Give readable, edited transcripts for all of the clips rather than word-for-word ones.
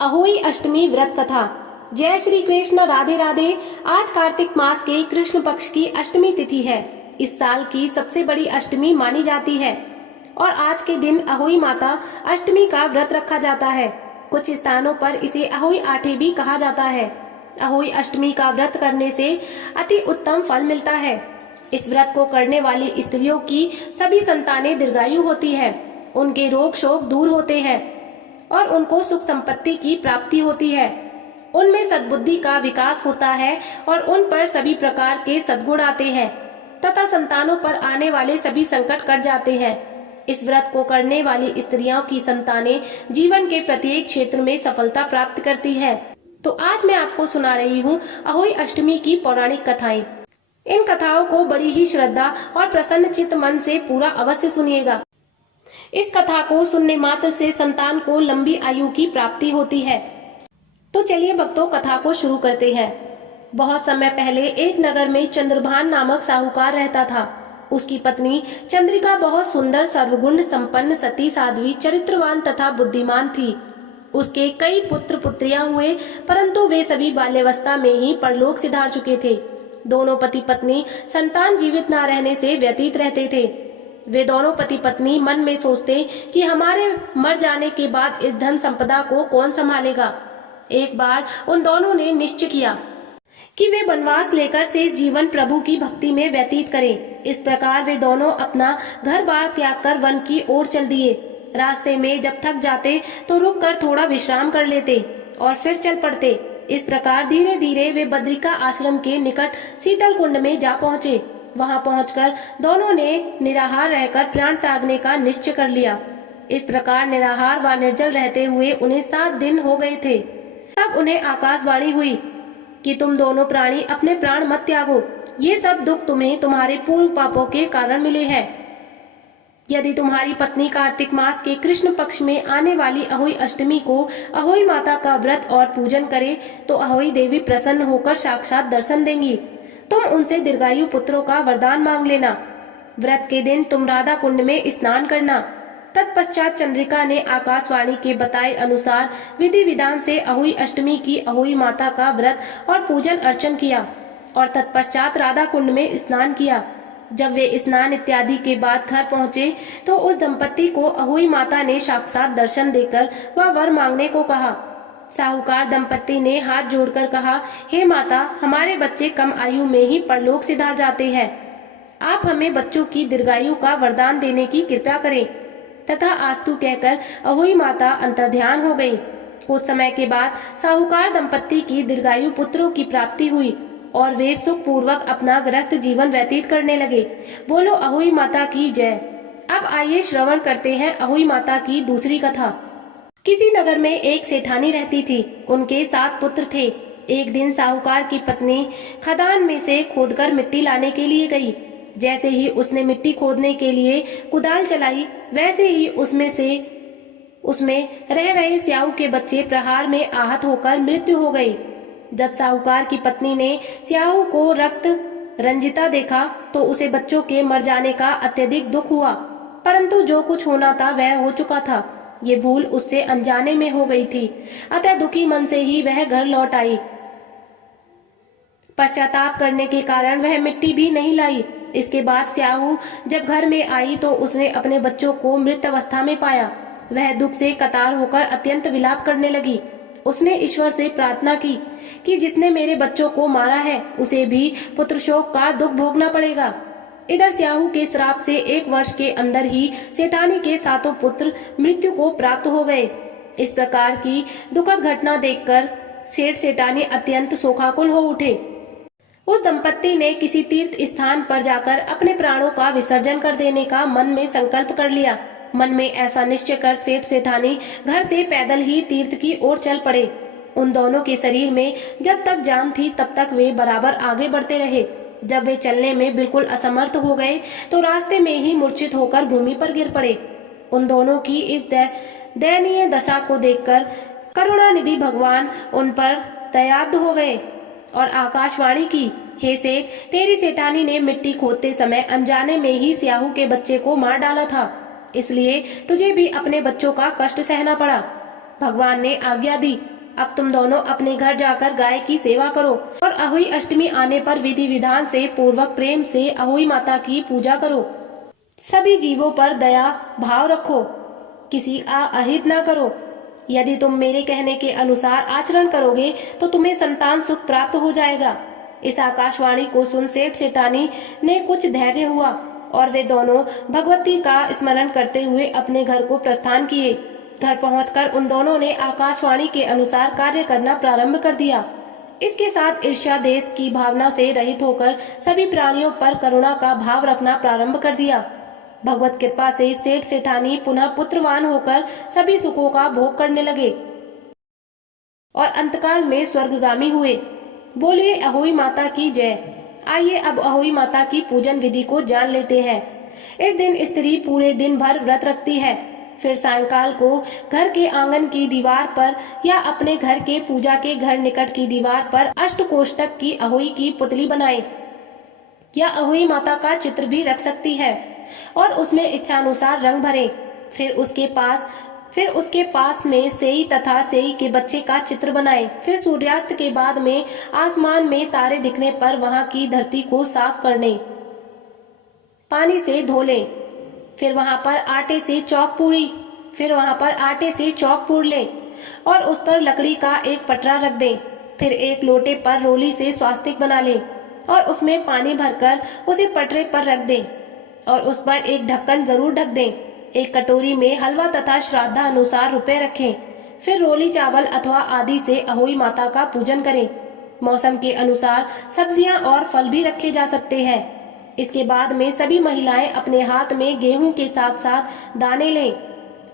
अहोई अष्टमी व्रत कथा। जय श्री कृष्ण, राधे राधे। आज कार्तिक मास के कृष्ण पक्ष की अष्टमी तिथि है। इस साल की सबसे बड़ी अष्टमी मानी जाती है और आज के दिन अहोई माता अष्टमी का व्रत रखा जाता है। कुछ स्थानों पर इसे अहोई आठे भी कहा जाता है। अहोई अष्टमी का व्रत करने से अति उत्तम फल मिलता है। इस व्रत को करने वाली स्त्रियों की सभी संतानें दीर्घायु होती है, उनके रोग शोक दूर होते हैं और उनको सुख संपत्ति की प्राप्ति होती है। उनमें सद्बुद्धि का विकास होता है और उन पर सभी प्रकार के सद्गुण आते हैं तथा संतानों पर आने वाले सभी संकट कट जाते हैं। इस व्रत को करने वाली स्त्रियों की संतानें जीवन के प्रत्येक क्षेत्र में सफलता प्राप्त करती है। तो आज मैं आपको सुना रही हूँ अहोई अष्टमी की पौराणिक कथाएं। इन कथाओं को बड़ी ही श्रद्धा और प्रसन्न चित्त मन से पूरा अवश्य सुनिएगा। इस कथा को सुनने मात्र से संतान को लंबी आयु की प्राप्ति होती है। तो चलिए भक्तों, कथा को शुरू करते हैं। बहुत समय पहले एक नगर में चंद्रभान नामक साहूकार रहता था। उसकी पत्नी चंद्रिका बहुत सुंदर, सर्वगुण संपन्न, सती, साध्वी, चरित्रवान तथा बुद्धिमान थी। उसके कई पुत्र पुत्रियां हुए, परंतु वे सभी बाल्यावस्था में ही परलोक सिधार चुके थे। दोनों पति पत्नी संतान जीवित न रहने से व्यतीत रहते थे। वे दोनों पति पत्नी मन में सोचते कि हमारे मर जाने के बाद इस धन संपदा को कौन संभालेगा। एक बार उन दोनों ने निश्चय किया कि वे वनवास लेकर शेष जीवन प्रभु की भक्ति में व्यतीत करें। इस प्रकार वे दोनों अपना घर बार त्याग कर वन की ओर चल दिए। रास्ते में जब थक जाते तो रुक कर थोड़ा विश्राम कर लेते और फिर चल पड़ते। इस प्रकार धीरे धीरे वे बद्रिका आश्रम के निकट शीतल कुंड में जा पहुंचे। वहां पहुंचकर दोनों ने निराहार रहकर प्राण त्यागने का निश्चय कर लिया। इस प्रकार निराहार व निर्जल रहते हुए उन्हें 7 दिन हो गए थे। तब उन्हें आकाशवाणी हुई कि तुम दोनों प्राणी अपने प्राण मत त्यागो। ये सब दुख तुम्हें तुम्हारे पूर्व पापों के कारण मिले हैं। यदि तुम्हारी पत्नी कार्तिक मास के कृष्ण पक्ष में आने वाली अहोई अष्टमी को अहोई माता का व्रत और पूजन करे तो अहोई देवी प्रसन्न होकर साक्षात दर्शन देंगी। तुम उनसे दीर्घायु पुत्रों का वरदान मांग लेना। व्रत के दिन तुम राधा कुंड में स्नान करना। तत्पश्चात चंद्रिका ने आकाशवाणी के बताए अनुसार विधि विधान से अहोई अष्टमी की अहोई माता का व्रत और पूजन अर्चन किया और तत्पश्चात राधा कुंड में स्नान किया। जब वे स्नान इत्यादि के बाद घर पहुंचे तो उस दंपति को अहोई माता ने साक्षात दर्शन देकर वह वर मांगने को कहा। साहूकार दंपति ने हाथ जोड़कर कहा, हे माता, हमारे बच्चे कम आयु में ही परलोक सिधार जाते हैं। आप हमें बच्चों की दीर्घायु का वरदान देने की कृपा करें। तथा आस्तु कहकर अहोई माता अंतर्ध्यान हो गई। कुछ समय के बाद साहूकार दंपति की दीर्घायु पुत्रों की प्राप्ति हुई और वे सुख पूर्वक अपना गृहस्थ जीवन व्यतीत करने लगे। बोलो अहोई माता की जय। अब आइए श्रवण करते हैं अहोई माता की दूसरी कथा। किसी नगर में एक सेठानी रहती थी। उनके 7 पुत्र थे। एक दिन साहूकार की पत्नी खदान में से खोदकर मिट्टी लाने के लिए गई। जैसे ही उसने मिट्टी खोदने के लिए कुदाल चलाई, वैसे ही उसमें रह रहे स्याऊ के बच्चे प्रहार में आहत होकर मृत्यु हो गई। जब साहूकार की पत्नी ने स्याऊ को रक्त रंजिता देखा तो उसे बच्चों के मर जाने का अत्यधिक दुख हुआ, परंतु जो कुछ होना था वह हो चुका था। ये भूल उससे अनजाने में हो गई थी, अतः दुखी मन से ही वह घर लौट आई। पश्चाताप करने के कारण वह मिट्टी भी नहीं लाई। इसके बाद स्याऊ जब घर में आई तो उसने अपने बच्चों को मृत अवस्था में पाया। वह दुख से कतार होकर अत्यंत विलाप करने लगी। उसने ईश्वर से प्रार्थना की कि जिसने मेरे बच्चों को मारा है उसे भी पुत्र शोक का दुख भोगना पड़ेगा। इधर स्याहू के श्राप से 1 वर्ष के अंदर ही सेठानी के 7 पुत्र मृत्यु को प्राप्त हो गए। इस प्रकार की दुखद घटना देखकर सेठ सेठानी अत्यंत शोकाकुल हो उठे। उस दंपति ने किसी तीर्थ स्थान पर जाकर अपने प्राणों का विसर्जन कर देने का मन में संकल्प कर लिया। मन में ऐसा निश्चय कर सेठ सेठानी घर से पैदल ही तीर्थ की ओर चल पड़े। उन दोनों के शरीर में जब तक जान थी तब तक वे बराबर आगे बढ़ते रहे। जब वे चलने में बिल्कुल असमर्थ हो गए तो रास्ते में ही मूर्छित होकर भूमि पर गिर पड़े। उन दोनों की इस दयनीय दशा को देखकर करुणानिधि भगवान उन पर दयाद हो गए और आकाशवाणी की, हे सेठ, तेरी सेठानी ने मिट्टी खोदते समय अनजाने में ही स्याहू के बच्चे को मार डाला था, इसलिए तुझे भी अपने बच्चों का कष्ट सहना पड़ा। भगवान ने आज्ञा दी अब तुम दोनों अपने घर जाकर गाय की सेवा करो और अहोई अष्टमी आने पर विधि विधान से पूर्वक प्रेम से अहोई माता की पूजा करो। सभी जीवों पर दया भाव रखो, किसी का अहित ना करो। यदि तुम मेरे कहने के अनुसार आचरण करोगे तो तुम्हें संतान सुख प्राप्त हो जाएगा। इस आकाशवाणी को सुन सेठ सेठानी ने कुछ धैर्य हुआ और वे दोनों भगवती का स्मरण करते हुए अपने घर को प्रस्थान किए। घर पहुंचकर उन दोनों ने आकाशवाणी के अनुसार कार्य करना प्रारंभ कर दिया। इसके साथ ईर्ष्या देश की भावना से रहित होकर सभी प्राणियों पर करुणा का भाव रखना प्रारंभ कर दिया। भगवत कृपा से सेठ सेठानी पुनः पुत्रवान होकर सभी सुखों का भोग करने लगे और अंतकाल में स्वर्गगामी हुए। बोलिए अहोई माता की जय। आइए अब अहोई माता की पूजन विधि को जान लेते हैं। इस दिन स्त्री पूरे दिन भर व्रत रखती है। फिर सायंकाल को घर के आंगन की दीवार पर या अपने घर के पूजा के घर निकट की दीवार पर अष्टकोष्ठक की अहोई की पुतली बनाए या अहोई माता का चित्र भी रख सकती है और उसमें इच्छानुसार रंग भरें। फिर उसके पास में सेई तथा सेई के बच्चे का चित्र बनाएं। फिर सूर्यास्त के बाद में आसमान में तारे दिखने पर वहां की धरती को साफ कर लें, पानी से धो लें। फिर वहां पर आटे से चौक पूर लें और उस पर लकड़ी का एक पटरा रख दें। फिर एक लोटे पर रोली से स्वास्तिक बना लें और उसमें पानी भरकर उसे पटरे पर रख दें और उस पर एक ढक्कन जरूर ढक दें। एक कटोरी में हलवा तथा श्राद्धा अनुसार रुपए रखें। फिर रोली चावल अथवा आदि से अहोई माता का पूजन करें। मौसम के अनुसार सब्जियां और फल भी रखे जा सकते हैं। इसके बाद में सभी महिलाएं अपने हाथ में गेहूं के साथ साथ दाने लें।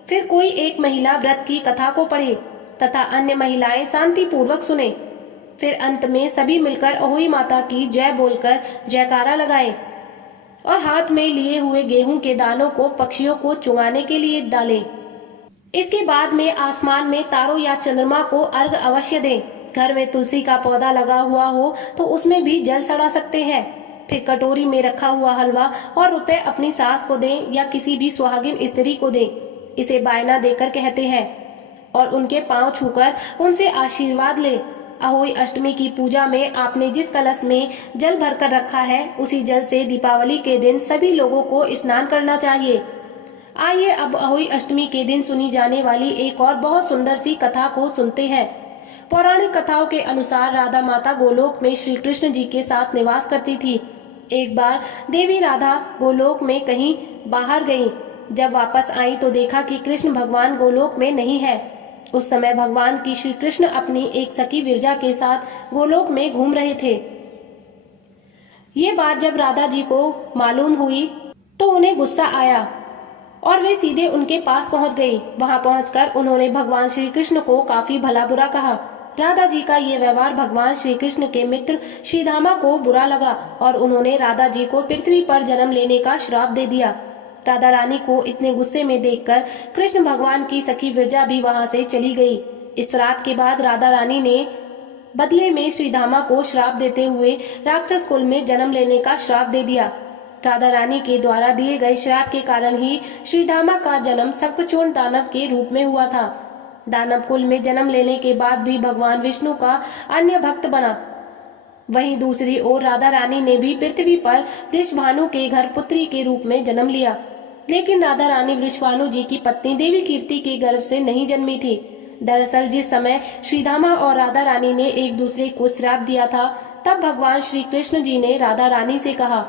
फिर कोई एक महिला व्रत की कथा को पढ़े तथा अन्य महिलाएं शांति पूर्वक सुने। फिर अंत में सभी मिलकर अहोई माता की जय बोलकर जयकारा लगाएं और हाथ में लिए हुए गेहूं के दानों को पक्षियों को चुगाने के लिए डालें। इसके बाद में आसमान में तारों या चंद्रमा को अर्घ अवश्य दें। घर में तुलसी का पौधा लगा हुआ हो तो उसमें भी जल चढ़ा सकते हैं। फिर कटोरी में रखा हुआ हलवा और रुपए अपनी सास को दें या किसी भी सुहागिन स्त्री को दें। इसे बायना देकर कहते हैं और उनके पांव छूकर उनसे आशीर्वाद लें। अहोई अष्टमी की पूजा में आपने जिस कलश में जल भरकर रखा है उसी जल से दीपावली के दिन सभी लोगों को स्नान करना चाहिए। आइए अब अहोई अष्टमी के दिन सुनी जाने वाली एक और बहुत सुंदर सी कथा को सुनते हैं। पौराणिक कथाओं के अनुसार राधा माता गोलोक में श्री कृष्ण जी के साथ निवास करती थी। एक बार देवी राधा गोलोक में कहीं बाहर गईं। जब वापस आई तो देखा कि कृष्ण भगवान गोलोक में नहीं है। उस समय भगवान की श्री कृष्ण अपनी एक सखी विरजा के साथ गोलोक में घूम रहे थे। ये बात जब राधा जी को मालूम हुई तो उन्हें गुस्सा आया और वे सीधे उनके पास पहुंच गई। वहां पहुंचकर उन्होंने भगवान श्री कृष्ण को काफी भला बुरा कहा। राधा जी का ये व्यवहार भगवान श्री कृष्ण के मित्र श्रीधामा को बुरा लगा और उन्होंने राधा जी को पृथ्वी पर जन्म लेने का श्राप दे दिया। राधा रानी को इतने गुस्से में देखकर कृष्ण भगवान की सखी विरजा भी वहां से चली गई। इस श्राप के बाद राधा रानी ने बदले में श्रीधामा को श्राप देते हुए राक्षस कुल में जन्म लेने का श्राप दे दिया। राधा रानी के द्वारा दिए गए श्राप के कारण ही श्रीधामा का जन्म सक्कचूर्ण दानव के रूप में हुआ था। दानव कुल में जन्म लेने के बाद भी भगवान विष्णु का अन्य भक्त बना। वहीं दूसरी ओर राधा रानी ने भी पृथ्वी पर वृषभानु के घर पुत्री के रूप में जन्म लिया। लेकिन राधा रानी वृषभानु जी की पत्नी देवी कीर्ति के गर्भ से नहीं जन्मी थी। दरअसल जिस समय श्रीधामा और राधा रानी ने एक दूसरे को श्राप दिया था तब भगवान श्री कृष्ण जी ने राधा रानी से कहा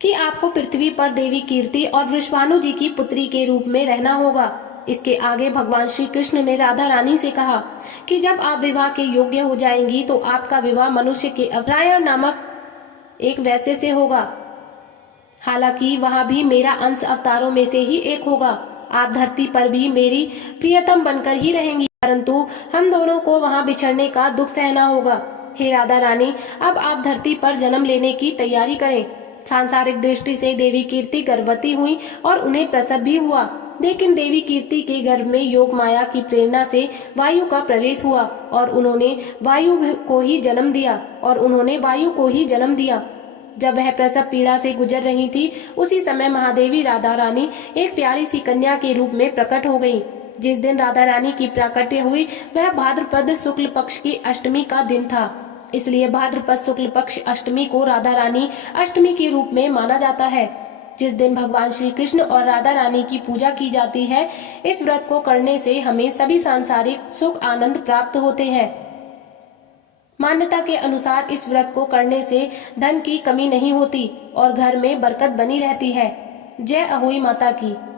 कि आपको पृथ्वी पर देवी कीर्ति और वृषभानु जी की पुत्री के रूप में रहना होगा। इसके आगे भगवान श्री कृष्ण ने राधा रानी से कहा कि जब आप विवाह के योग्य हो जाएंगी तो आपका विवाह मनुष्य के अग्रायण नामक एक वैश्य से होगा। हालांकि वहां भी मेरा अंश अवतारों में से ही एक होगा। आप धरती पर भी मेरी प्रियतम बनकर ही रहेंगी, परंतु हम दोनों को वहां बिछड़ने का दुख सहना होगा। हे राधा रानी, अब आप धरती पर जन्म लेने की तैयारी करें। सांसारिक दृष्टि से देवी कीर्ति गर्भवती हुई और उन्हें प्रसव भी हुआ। लेकिन देवी कीर्ति के गर्भ में योग माया की प्रेरणा से वायु का प्रवेश हुआ और उन्होंने वायु को ही जन्म दिया। जब वह प्रसव पीड़ा से गुजर रही थी उसी समय महादेवी राधा रानी एक प्यारी सी कन्या के रूप में प्रकट हो गई। जिस दिन राधा रानी की प्राकट्य हुई वह भाद्रपद शुक्ल पक्ष की अष्टमी का दिन था। इसलिए भाद्रपद शुक्ल पक्ष अष्टमी को राधा रानी अष्टमी के रूप में माना जाता है। जिस दिन भगवान श्री कृष्ण और राधा रानी की पूजा की जाती है, इस व्रत को करने से हमें सभी सांसारिक सुख आनंद प्राप्त होते हैं। मान्यता के अनुसार इस व्रत को करने से धन की कमी नहीं होती और घर में बरकत बनी रहती है। जय अहोई माता की।